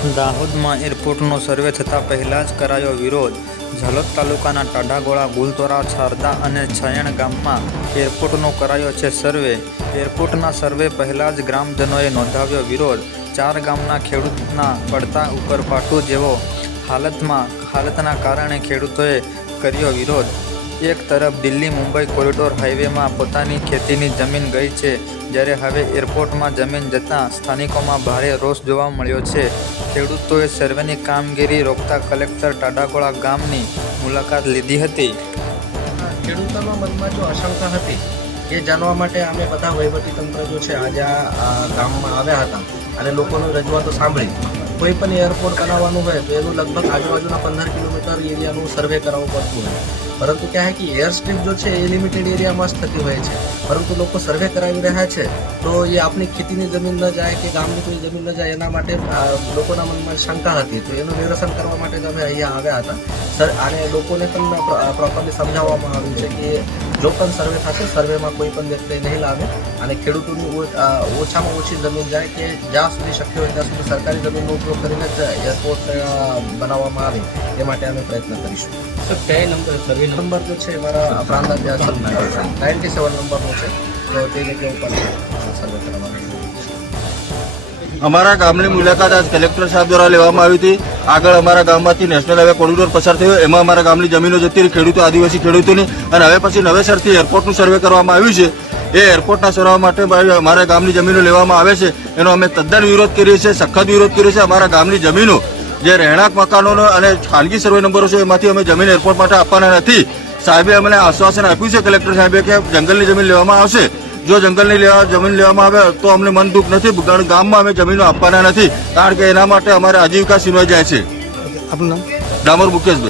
દાહોદમાં એરપોર્ટનો સર્વે થતાં પહેલાં જ કરાયો વિરોધ. ઝાલોદ તાલુકાના ટાઢાગોળા, ગુલતોરા, છારદા અને છયણ ગામમાં એરપોર્ટનો કરાયો છે સર્વે. એરપોર્ટના સર્વે પહેલાં જ ગ્રામજનોએ નોંધાવ્યો વિરોધ. ચાર ગામના ખેડૂતના પડતા ઉપર પાટું જેવો હાલતમાં, હાલતના કારણે ખેડૂતોએ કર્યો વિરોધ. એક તરફ દિલ્હી મુંબઈ કોરિડોર હાઈવેમાં પોતાની ખેતીની જમીન ગઈ છે, જ્યારે હવે એરપોર્ટમાં જમીન જતાં સ્થાનિકોમાં ભારે રોષ જોવા મળ્યો છે. ખેડૂતોએ સર્વેની કામગીરી રોકતા કલેક્ટર ટાડાકોળા ગામની મુલાકાત લીધી હતી. ખેડૂતોના મનમાં જો આશંકા હતી એ જાણવા માટે અમે બધા વહીવટીતંત્ર જો છે, આજે આ ગામમાં આવ્યા હતા અને લોકોની રજૂઆતો સાંભળી. કોઈ પણ એરપોર્ટ બનાવવાનું હોય તો એનું લગભગ આજુબાજુના પંદર કિલોમીટર એરિયાનું સર્વે કરાવવું પડતું હોય. પરંતુ ક્યાં કે એર સ્ટ્રીપ જો છે એ લિમિટેડ એરિયામાં જ થતી હોય છે. પરંતુ લોકો સર્વે કરાવી રહ્યા છે, તો એ આપણી ખેતીની જમીન ન જાય કે ગામની કોઈ જમીન ન જાય, એના માટે લોકોના મનમાં શંકા હતી. તો એનું નિરસન કરવા માટે અમે અહીંયા આવ્યા હતા. સર, આને લોકોને પણ પ્રોપરલી સમજાવવામાં આવ્યું છે કે જો પણ સર્વે થશે સર્વેમાં કોઈ પણ વ્યક્તિ નહીં લાવે અને ખેડૂતોની ઓછામાં ઓછી જમીન જાય કે જ્યાં સુધી શક્ય હોય ત્યાં સુધી સરકારી જમીનનો ઉપયોગ કરીને જ એરપોર્ટ બનાવવામાં આવે એ માટે અમે પ્રયત્ન કરીશું. સર કયા નંબર સર્વે નંબર? જો છે મારા પ્રાંત નાઇન્ટી સેવન નંબરનો છે. તો તે જગ્યા ઉપર સર્વે કરવાનો અમારા ગામની મુલાકાત આજ કલેક્ટર સાહેબ દ્વારા લેવામાં આવી હતી. આગળ અમારા ગામમાંથી નેશનલ હાઈવે કોરિડોર પસાર થયો. એમાં અમારા ગામની જમીનો જતી રહી. ખેડૂતો, આદિવાસી ખેડૂતોની. અને હવે પછી નવેસરથી એરપોર્ટનું સર્વે કરવામાં આવ્યું છે. એ એરપોર્ટના સર્વે માટે અમારા ગામની જમીનો લેવામાં આવે છે. એનો અમે તદ્દન વિરોધ કરીએ છીએ, સખત વિરોધ કરીએ છીએ. અમારા ગામની જમીનો, જે રહેણાંક મકાનોનો અને ખાનગી સર્વે નંબરો છે, એમાંથી અમે જમીન એરપોર્ટ માટે આપવાના નથી. સાહેબે અમને આશ્વાસન આપ્યું છે કલેક્ટર સાહેબે કે જંગલની જમીન લેવામાં આવશે. જો જંગલની લેવા જમીન લેવામાં આવે તો અમને મન દુઃખ નથી કારણ ગામમાં અમે જમીનો આપવાના નથી કારણ કે એના માટે અમારે આજીવિકા સીનવાઈ જાય છે. આપનું નામ? ડામર મુકેશભાઈ.